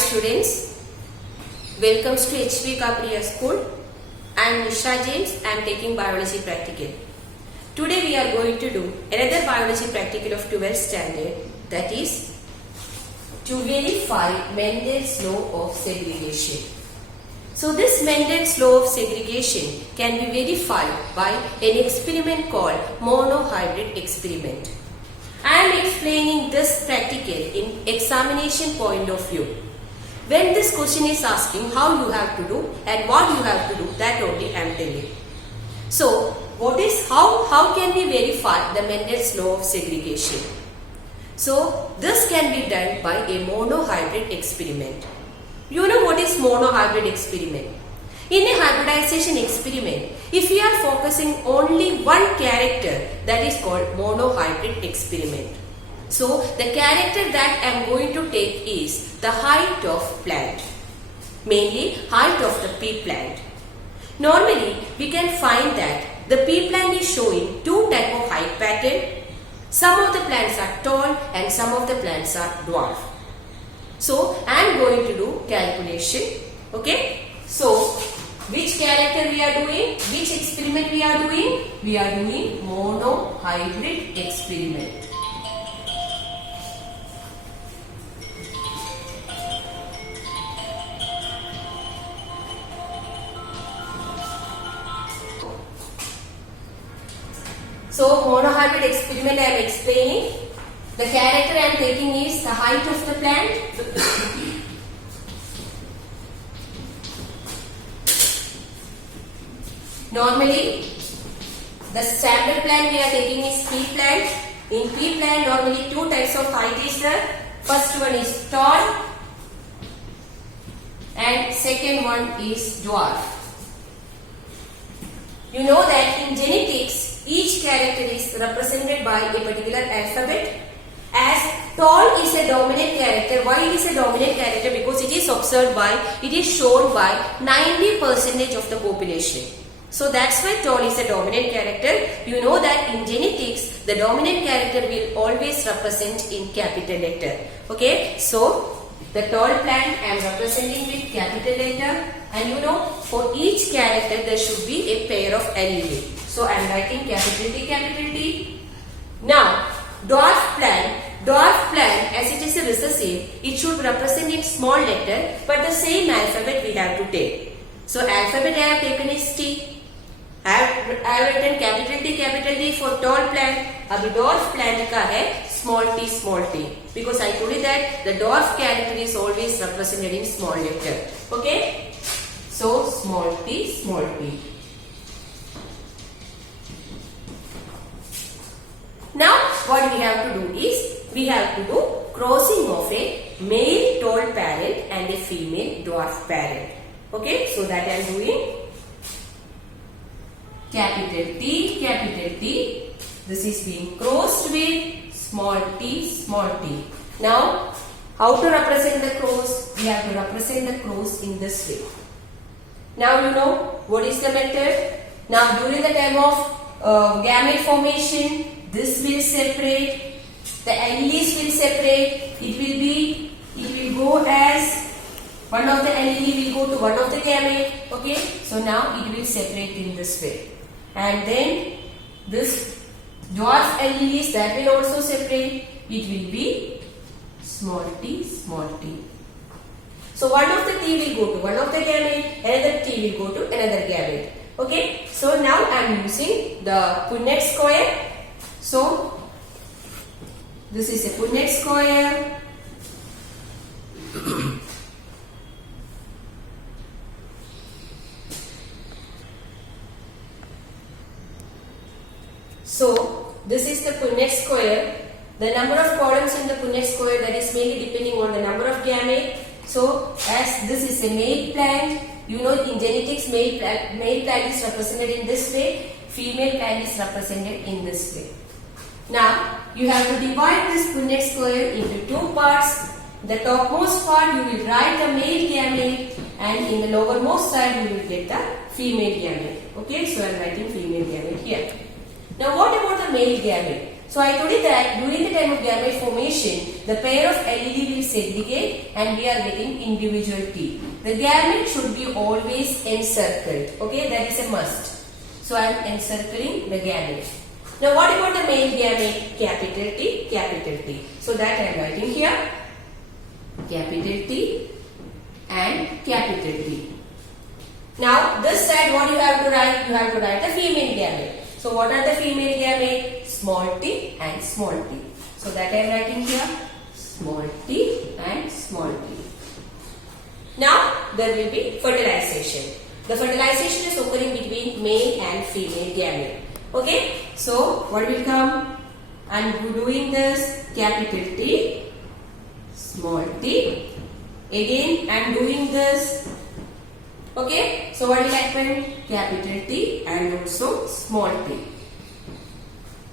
students, welcome to HP Kapriya School. I am Nisha James. I am taking biology practical. Today we are going to do another biology practical of 12th standard, that is to verify Mendel's law of segregation. So this Mendel's law of segregation can be verified by an experiment called monohybrid experiment. I am explaining this practical in examination point of view. When this question is asking how you have to do and what you have to do, that only I am telling. So how can we verify the Mendel's law of segregation? So this can be done by a monohybrid experiment. You know what is monohybrid experiment? In a hybridization experiment, if we are focusing only one character, that is called monohybrid experiment. So the character that I am going to take is the height of plant, mainly height of the pea plant. Normally we can find that the pea plant is showing two type of height pattern. Some of the plants are tall and some of the plants are dwarf. So I am going to do calculation. Okay. So which character we are doing? Which experiment we are doing? We are doing monohybrid experiment. So monohybrid experiment I am explaining. The character I am taking is the height of the plant. Normally, the sample plant we are taking is pea plant. In pea plant, normally two types of height is there. First one is tall and second one is dwarf. You know that in genetics, each character is represented by a particular alphabet. As tall is a dominant character. Why it is a dominant character? Because it is shown by 90% of the population. So that's why tall is a dominant character. You know that in genetics, the dominant character will always represent in capital letter. Okay, so the tall plant I am representing with capital letter, and you know for each character there should be a pair of allele. So I am writing capital T, capital T. Now dwarf plant as it is a recessive, it should represent in small letter, but the same alphabet we have to take. So alphabet I have taken is T. I have written capital T for tall plant. Abhi dwarf plant ka hai small t, because I told you that the dwarf character is always represented in small letter. Okay, so small t. Now what we have to do is we have to do crossing of a male tall parent and a female dwarf parent. Okay, so that I am doing capital T. This is being crossed with small t. Now, how to represent the cross? We have to represent the cross in this way. Now you know what is the method. Now during the time of gamete formation, this will separate. The alleles will separate. It will go as one of the allele will go to one of the gamete. Okay, so now it will separate in this way. And then this dwarf alleles, that will also separate. It will be small t. So one of the T will go to one of the gamete, another T will go to another gamete. Okay, so now I am using the Punnett square. So this is a Punnett square. So this is the Punnett square. The number of columns in the Punnett square, that is mainly depending on the number of gamete. So as this is a male plant, you know in genetics male plant is represented in this way, female plant is represented in this way. Now you have to divide this Punnett square into two parts. The topmost part you will write the male gamete, and in the lowermost side you will get the female gamete. Okay, so I am writing female gamete here. Now what about the male gamete? So I told you that during the time of gamete formation, the pair of LED will segregate and we are getting individual T. The gamete should be always encircled. Okay, that is a must. So I am encircling the gamete. Now what about the male gamete? Capital T, capital T. So that I am writing here. Capital T and capital T. Now this side what you have to write? You have to write the female gamete. So what are the female gamete? Small t and small t. So that I am writing here. Small t and small t. Now there will be fertilization. The fertilization is occurring between male and female gamete. Okay. So what will come? I am doing this capital T, small t. Again I am doing this. Okay, so what will happen? Capital T and also small t.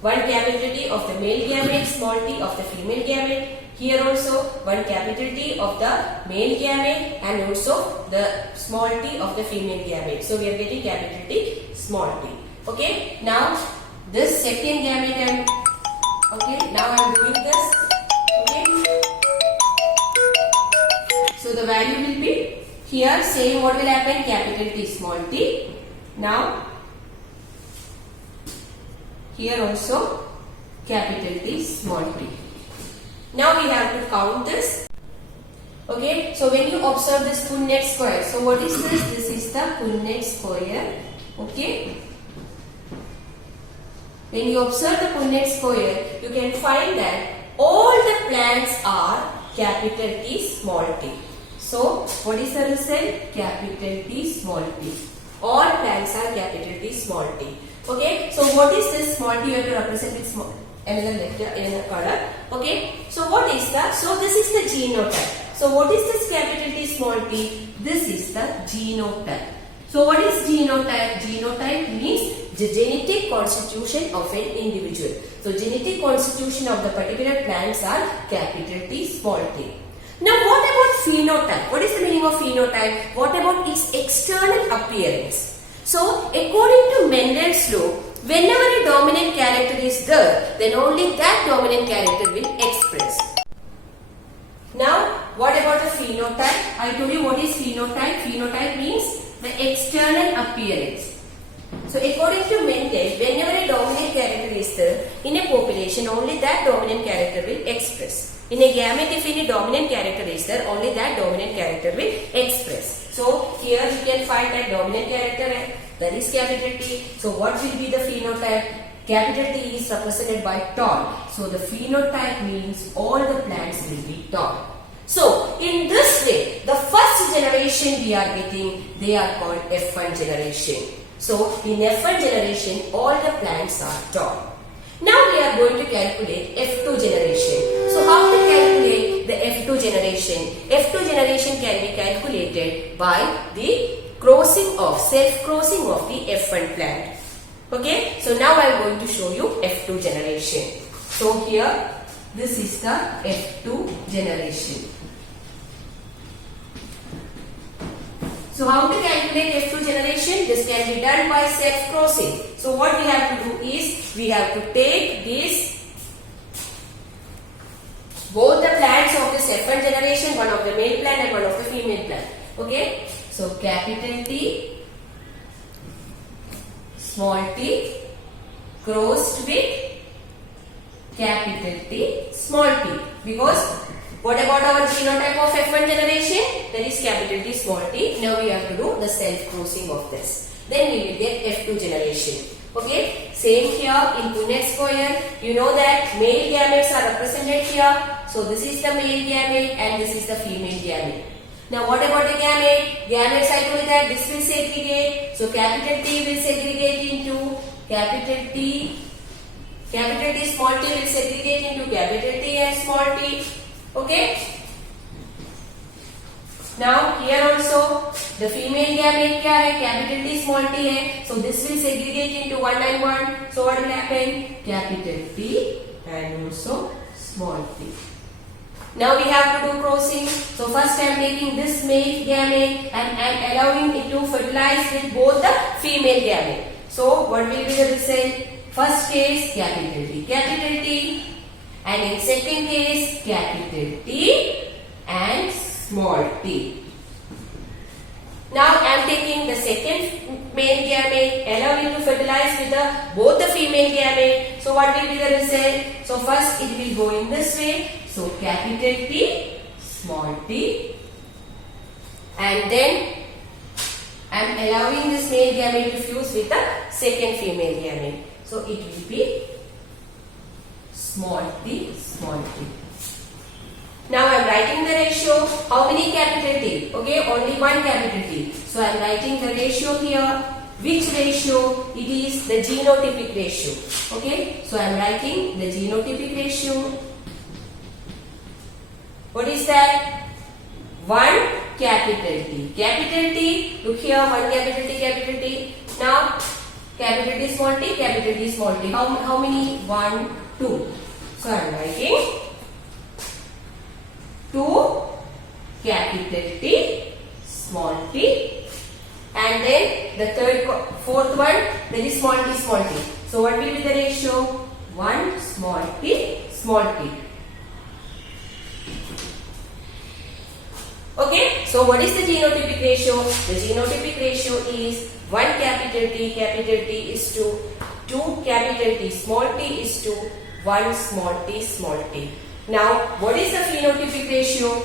One capital T of the male gamete, small t of the female gamete. Here also one capital T of the male gamete and also the small t of the female gamete. So we are getting capital T, small t. Okay, now this second gamete now I am doing this. Okay, so the value will be here same. What will happen? Capital T, small t. Now here also capital T, small t. Now we have to count this. Okay, so when you observe this Punnett square, so what is this? This is the Punnett square. Okay, when you observe the Punnett square, you can find that all the plants are capital T, small t. So what is the result? Capital T, small t. All plants are capital T, small t. Okay, so what is this small t? You have to represent with small another letter in a color. Okay, so what is that? So this is the genotype. So what is this capital T, small t? This is the genotype. So what is genotype? Genotype means the genetic constitution of an individual. So genetic constitution of the particular plants are capital T, small t. Now what about phenotype? What is the meaning of phenotype? What about its external appearance? So according to Mendel's law, whenever a dominant character is there, then only that dominant character will express. Now what about the phenotype? I told you what is phenotype. Phenotype means the external appearance. So according to Mendel, whenever a dominant character is there in a population, only that dominant character will express. In a gamete, if any dominant character is there, only that dominant character will express. So here you can find that dominant character, that is capital T. So what will be the phenotype? Capital T is represented by tall. So the phenotype means all the plants will be tall. So in this way, the first generation we are getting, they are called F1 generation. So in F1 generation, all the plants are tall. Now we are going to calculate F2 generation. So how to calculate the F2 generation? F2 generation can be calculated by the self-crossing of the F1 plant. Okay, so now I am going to show you F2 generation. So here, this is the F2 generation. So how to calculate F2 generation? This can be done by self-crossing. So what we have to do is, we have to take this, both the plants of this F1 generation, one of the male plant and one of the female plant. Okay, so capital T, small t crossed with capital T, small t. Because what about our genotype of F1 generation? That is capital T, small t. Now we have to do the self-crossing of this. Then we will get F2 generation. Okay, same here in Punnett square. You know that male gametes are represented here. So this is the male gamete and this is the female gamete. Now what about the gamete? Gametes, I told you that this will segregate. So capital T will segregate into capital T. Capital T, small t will segregate into capital T and small t. Okay. Now here also the female gamete क्या है? Capital T, small t है. So this will segregate into 1 and 1. So what will happen? Capital T and also small t. Now we have to do crossing. So first I am taking this male gamete and I am allowing it to fertilize with both the female gamete. So what will be the result? First case capital T, and in second case capital T and small t. Now I am taking the second male gamete, allowing to fertilize with both the female gamete. So what will be the result? So first it will go in this way. So capital T, small t, and then I am allowing this male gamete to fuse with the second female gamete. So it will be small t, small t. Now I am writing the ratio. How many capital T? Okay, only one capital T. So I am writing the ratio here. Which ratio? It is the genotypic ratio. Okay, so I am writing the genotypic ratio. What is that? 1 capital T. Capital T, look here, 1 capital T, capital T. Now, capital T, small t, capital T, small t. How many? 1, 2. So I am writing 2 capital T, small t, and then the fourth one, that is small t, small t. So what will be the ratio? 1 small t, small t. Okay, so what is the genotypic ratio? The genotypic ratio is 1 capital T is to 2 capital T small t is to 1 small t, small t. Now, what is the phenotypic ratio?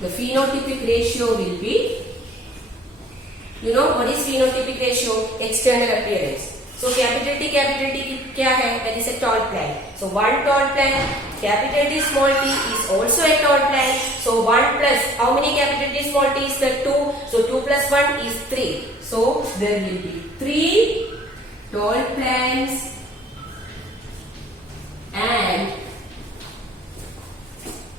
The phenotypic ratio will be, you know what is phenotypic ratio? External appearance. So capital T क्या है? That is a tall plant. So one tall plant, capital T small t is also a tall plant. So 1 plus, how many capital T small t is the 2? So 2 plus 1 is 3. So there will be 3 tall plants and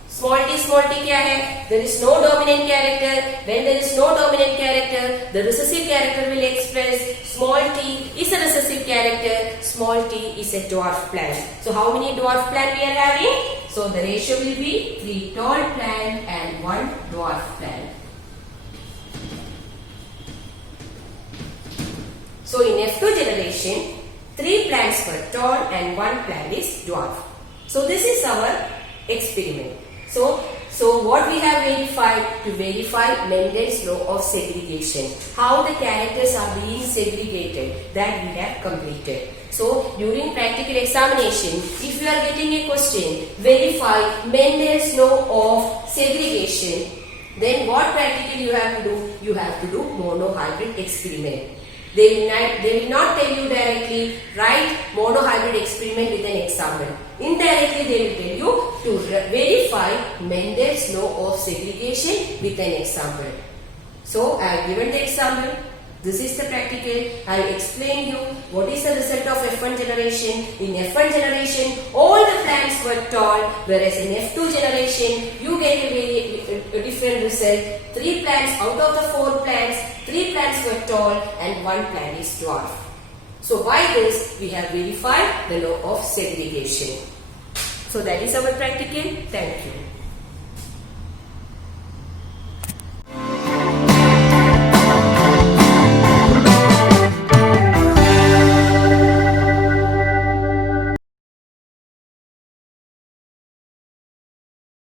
small t क्या है? There is no dominant character. When there is no dominant character, the recessive character will express small t is a recessive character, small t is a dwarf plant. So how many dwarf plant we are having? So the ratio will be 3 tall plant and 1 dwarf plant. So in F2 generation, 3 plants were tall and 1 plant is dwarf. So this is our experiment. So what we have verified to verify Mendel's law of segregation, how the characters are being segregated, that we have completed. So during practical examination, if you are getting a question, verify Mendel's law of segregation, then what practical you have to do? You have to do monohybrid experiment. They will not tell you directly, write monohybrid experiment with an example. Indirectly they will tell you to verify Mendel's law of segregation with an example. So I have given the example. This is the practical. I will explain you what is the result of F1 generation. In F1 generation, all the plants were tall, whereas in F2 generation, you get a different result. 3 plants out of the 4 plants, 3 plants were tall and 1 plant is dwarf. So by this, we have verified the law of segregation. So that is our practical. Thank you.